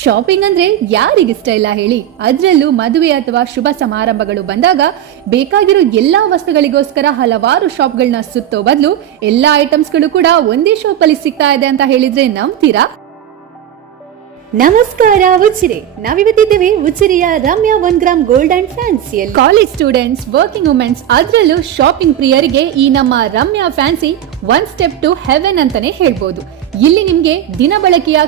Shopping ಅಂದ್ರೆ ಯಾರಿಗಿಷ್ಟ ಇಲ್ಲ ಹೇಳಿ. ಅದ್ರಲ್ಲೂ ಮದುವೆ ಅಥವಾ ಶುಭ ಸಮಾರಂಭಗಳು ಬಂದಾಗ ಬೇಕಾಗಿರೋ ಎಲ್ಲಾ ವಸ್ತುಗಳಿಗೋಸ್ಕರ ಹಲವಾರು ಶಾಪ್ಗಳನ್ನ ಸುತ್ತೋ ಬದಲು ಎಲ್ಲಾ ಐಟಮ್ಸ್ಗಳು ಕೂಡ ಒಂದೇ ಶಾಪ್ ಅಲ್ಲಿ ಸಿಗ್ತಾ ಇದೆ ಅಂತ ಹೇಳಿದ್ರೆ ನಂಬ್ತೀರಾ? ನಮಸ್ಕಾರ ಉಚಿರೆ. ನಾವಿವತ್ತಿದ್ದೇವೆ ಉಚಿರೆಯ ರಮ್ಯಾ 1 ಗ್ರಾಮ್ ಗೋಲ್ಡ್ ಅಂಡ್ ಫ್ಯಾನ್ಸಿಯಲ್ಲಿ. ಕಾಲೇಜ್ ಸ್ಟೂಡೆಂಟ್ಸ್, ವರ್ಕಿಂಗ್ ವುಮೆನ್ಸ್, ಅದ್ರಲ್ಲೂ ಶಾಪಿಂಗ್ ಪ್ರಿಯರಿಗೆ ಈ ನಮ್ಮ Ramya fancy one step to heaven ಅಂತಾನೆ ಹೇಳ್ಬೋದು. ಇಲ್ಲಿ ನಿಮ್ಗೆ ದಿನ ಬಳಕೆಯ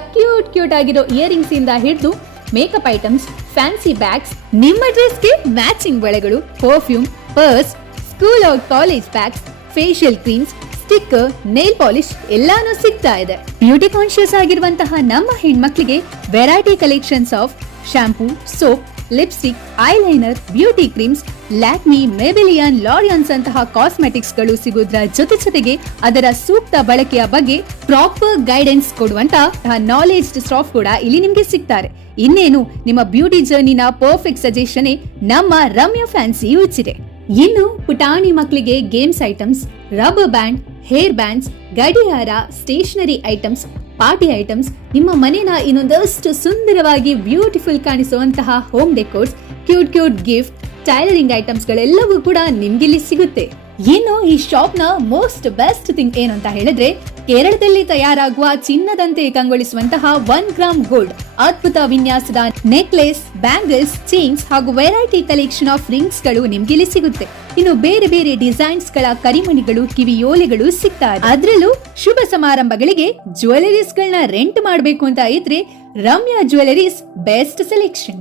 ಕ್ಯೂಟ್ ಆಗಿರೋ ಇಯರಿಂಗ್ಸ್ ಇಂದ ಹಿಡಿದು ಮೇಕಪ್ ಐಟಮ್ಸ್, ಫ್ಯಾನ್ಸಿ ಬ್ಯಾಗ್ಸ್, ನಿಮ್ಮ ಡ್ರೆಸ್ಗೆ ಮ್ಯಾಚಿಂಗ್ ಬಳೆಗಳು, perfume, purse, school out college bags, facial creams, sticker, nail polish ಎಲ್ಲಾನು ಸಿಗ್ತಾ ಇದೆ. ಬ್ಯೂಟಿ ಕಾನ್ಶಿಯಸ್ ಆಗಿರುವಂತಹ ನಮ್ಮ ಹೆಣ್ಮಕ್ಳಿಗೆ variety collections of shampoo, soap, lipstick, eyeliner, beauty creams, Lakme, Maybelline, ಲಾರಿಯನ್ಸ್ ಅಂತಹ ಕಾಸ್ಮೆಟಿಕ್ಸ್ ಗಳು ಸಿಗೋದ್ರ ಜೊತೆಗೆ ಅದರ ಸೂಕ್ತ ಬಳಕೆಯ ಬಗ್ಗೆ ಪ್ರಾಪರ್ ಗೈಡೆನ್ಸ್ ಕೊಡುವಂತಹ ನಾಲೆಜ್ ಸ್ಟಾಫ್ ಕೂಡ ಇಲ್ಲಿ ನಿಮ್ಗೆ ಸಿಗ್ತಾರೆ. ಇನ್ನೇನು ನಿಮ್ಮ ಬ್ಯೂಟಿ ಜರ್ನಿನ ಪರ್ಫೆಕ್ಟ್ ಸಜೆಷನ್ ನಮ್ಮ ರಮ್ಯಾ ಫ್ಯಾನ್ಸಿ ಉಚಿರೆ. ಇನ್ನು ಪುಟಾಣಿ ಮಕ್ಕಳಿಗೆ games items, rubber band, hair bands, ಗಡಿಯಾರ, ಸ್ಟೇಷನರಿ ಐಟಮ್ಸ್, ಪಾರ್ಟಿ ಐಟಮ್ಸ್, ನಿಮ್ಮ ಮನೆನ ಇನ್ನೊಂದಷ್ಟು ಸುಂದರವಾಗಿ ಬ್ಯೂಟಿಫುಲ್ ಕಾಣಿಸುವಂತಹ home decors, cute gift, tailoring items ಗಳೆಲ್ಲವೂ ಕೂಡ ನಿಮ್ಗಿಲ್ಲಿ ಸಿಗುತ್ತೆ. ಇನ್ನು ಈ ಶಾಪ್ ನ ಮೋಸ್ಟ್ ಬೆಸ್ಟ್ ಥಿಂಗ್ ಏನು ಅಂತ ಹೇಳಿದ್ರೆ, ಕೇರಳದಲ್ಲಿ ತಯಾರಾಗುವ ಚಿನ್ನದಂತೆ ಕಂಗೊಳಿಸುವಂತಹ 1 ಗ್ರಾಮ್ ಗೋಲ್ಡ್ ಅದ್ಭುತ ವಿನ್ಯಾಸದ ನೆಕ್ಲೆಸ್, ಬ್ಯಾಂಗಲ್ಸ್, ಚೈನ್ಸ್ ಹಾಗೂ ವೆರೈಟಿ ಕಲೆಕ್ಷನ್ ಆಫ್ ರಿಂಗ್ಸ್ ಗಳು ನಿಮ್ಗಿಲ್ಲಿ ಸಿಗುತ್ತೆ. ಇನ್ನು ಬೇರೆ ಡಿಸೈನ್ಸ್ ಗಳ ಕರಿಮಣಿಗಳು, ಕಿವಿಯೋಲೆಗಳು ಸಿಗ್ತಾ ಇದೆ. ಅದ್ರಲ್ಲೂ ಶುಭ ಸಮಾರಂಭಗಳಿಗೆ ಜ್ಯುವೆಲರೀಸ್ ಗಳನ್ನ ರೆಂಟ್ ಮಾಡಬೇಕು ಅಂತ ಇದ್ರೆ ರಮ್ಯಾ ಜ್ಯುವೆಲರೀಸ್ ಬೆಸ್ಟ್ ಸೆಲೆಕ್ಷನ್.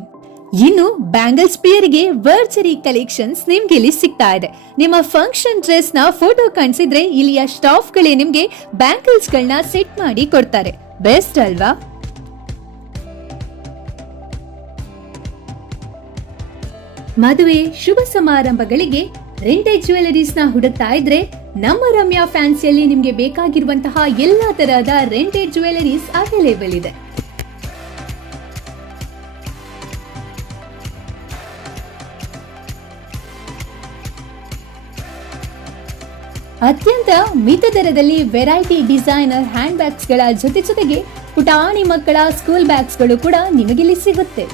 ಇನ್ನು ಬ್ಯಾಂಗಲ್ಸ್ ಪ್ರಿಯರಿಗೆ ವರ್ಚರಿ ಕಲೆಕ್ಷನ್ಸ್ ನಿಮ್ಗೆ ಇಲ್ಲಿ ಸಿಗ್ತಾ ಇದೆ. ನಿಮ್ಮ ಫಂಕ್ಷನ್ ಡ್ರೆಸ್ ನ ಫೋಟೋ ಕಾಣಿಸಿದ್ರೆ ಇಲ್ಲಿಯ ಸ್ಟಾಫ್ ಗಳೇ ನಿಮ್ಗೆ ಬ್ಯಾಂಗಲ್ಸ್ ಗಳನ್ನ ಸೆಟ್ ಮಾಡಿ ಕೊಡ್ತಾರೆ. ಬೆಸ್ಟ್ ಅಲ್ವಾ? ಮದುವೆ, ಶುಭ ಸಮಾರಂಭಗಳಿಗೆ ರೆಂಟೆಡ್ ಜ್ಯುವೆಲರೀಸ್ ನ ಹುಡುಕ್ತಾ ಇದ್ರೆ ನಮ್ಮ ರಮ್ಯಾ ಫ್ಯಾನ್ಸಿಯಲ್ಲಿ ನಿಮ್ಗೆ ಬೇಕಾಗಿರುವಂತಹ ಎಲ್ಲಾ ತರಹದ ರೆಂಟೆಡ್ ಜ್ಯುವೆಲರೀಸ್ ಅವೈಲೇಬಲ್ ಇದೆ. ಅತ್ಯಂತ ಮಿತ ದರದಲ್ಲಿ ವೆರೈಟಿ ಡಿಸೈನರ್ ಹ್ಯಾಂಡ್ ಬ್ಯಾಗ್ಸ್ ಗಳ ಜೊತೆಗೆ ಪುಟಾಣಿ ಮಕ್ಕಳ ಸ್ಕೂಲ್ ಬ್ಯಾಗ್ಸ್ ಗಳು ಕೂಡ ನಿಮಗಿಲ್ಲಿ ಸಿಗುತ್ತೆ.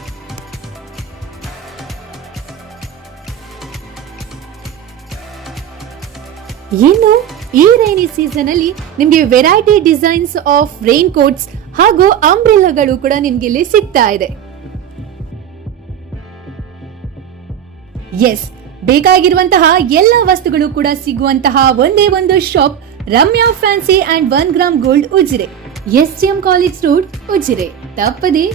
ಇನ್ನು ಈ ರೈನಿ ಸೀಸನ್ ಅಲ್ಲಿ ನಿಮ್ಗೆ variety designs of rain quotes ಹಾಗೂ ಅಂಬ್ರೆಲಾಗಳು ಕೂಡ ನಿಮ್ಗೆ ಇಲ್ಲಿ ಸಿಗ್ತಾ ಇದೆ. ಎಸ್, ಬೇಕಾಗಿರುವಂತಹ ಎಲ್ಲ ವಸ್ತುಗಳು ಕೂಡ ಸಿಗುವಂತಹ ಒಂದೇ ಒಂದು shop Ramya fancy and 1 gram gold Ujire, STM college road Ujire. ತಪ್ಪದೆ